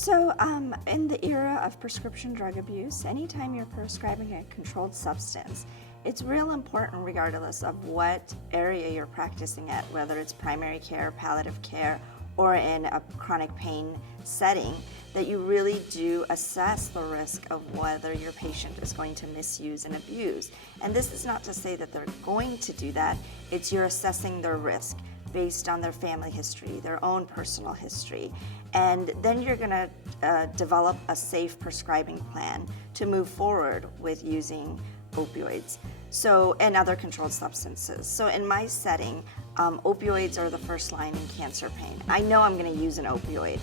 So in the era of prescription drug abuse, anytime you're prescribing a controlled substance, it's real important regardless of what area you're practicing at, whether it's primary care, palliative care, or in a chronic pain setting, that you really do assess the risk of whether your patient is going to misuse and abuse. And this is not to say that they're going to do that, it's you're assessing their risk based on their family history, their own personal history. And then you're gonna develop a safe prescribing plan to move forward with using opioids and other controlled substances. So in my setting, opioids are the first line in cancer pain. I know I'm gonna use an opioid,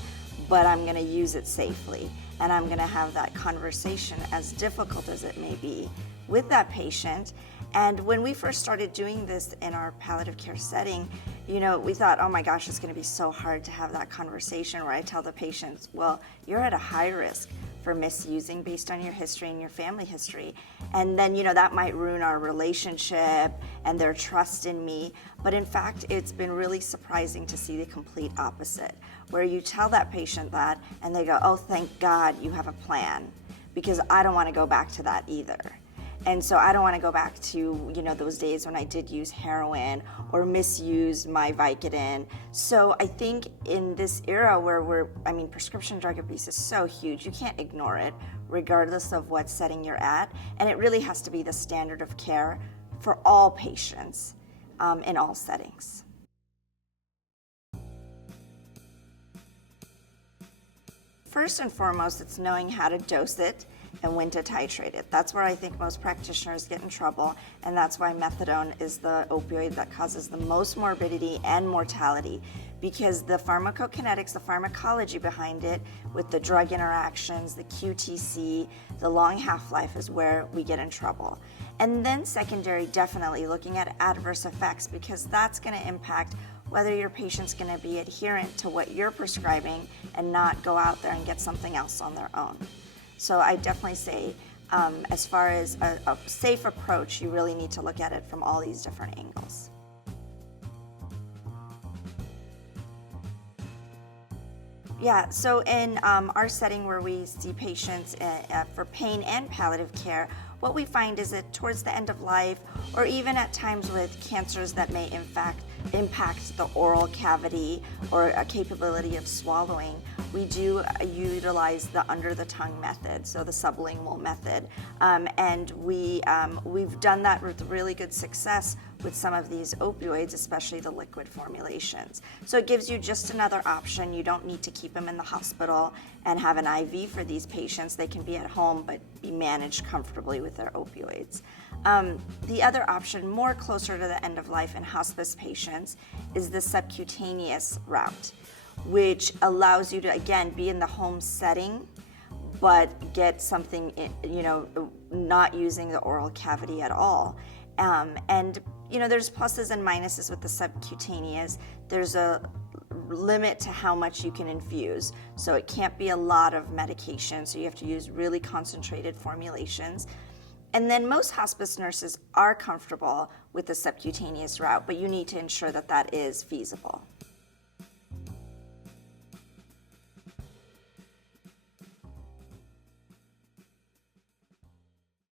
but I'm gonna use it safely. And I'm gonna have that conversation, as difficult as it may be, with that patient. And when we first started doing this in our palliative care setting, we thought, oh my gosh, it's gonna be so hard to have that conversation where I tell the patients, well, you're at a high risk for misusing based on your history and your family history. And then, that might ruin our relationship and their trust in me. But in fact, it's been really surprising to see the complete opposite, where you tell that patient that and they go, oh, thank God you have a plan, because I don't wanna go back to that either. And so I don't want to go back to, those days when I did use heroin or misuse my Vicodin. So I think in this era where prescription drug abuse is so huge, you can't ignore it regardless of what setting you're at. And it really has to be the standard of care for all patients in all settings. First and foremost, it's knowing how to dose it and when to titrate it. That's where I think most practitioners get in trouble, and that's why methadone is the opioid that causes the most morbidity and mortality, because the pharmacokinetics, the pharmacology behind it, with the drug interactions, the QTC, the long half-life is where we get in trouble. And then secondary, definitely looking at adverse effects, because that's gonna impact whether your patient's gonna be adherent to what you're prescribing and not go out there and get something else on their own. So I definitely say, as far as a safe approach, you really need to look at it from all these different angles. Yeah, so in our setting where we see patients for pain and palliative care, what we find is that towards the end of life, or even at times with cancers that may in fact impact the oral cavity or a capability of swallowing, we do utilize the under the tongue method, so the sublingual method. And we've done that with really good success with some of these opioids, especially the liquid formulations. So it gives you just another option. You don't need to keep them in the hospital and have an IV for these patients. They can be at home but be managed comfortably with their opioids. The other option, more closer to the end of life in hospice patients, is the subcutaneous route, which allows you to, again, be in the home setting, but get something, not using the oral cavity at all. And there's pluses and minuses with the subcutaneous. There's a limit to how much you can infuse. So it can't be a lot of medication, so you have to use really concentrated formulations. And then most hospice nurses are comfortable with the subcutaneous route, but you need to ensure that that is feasible.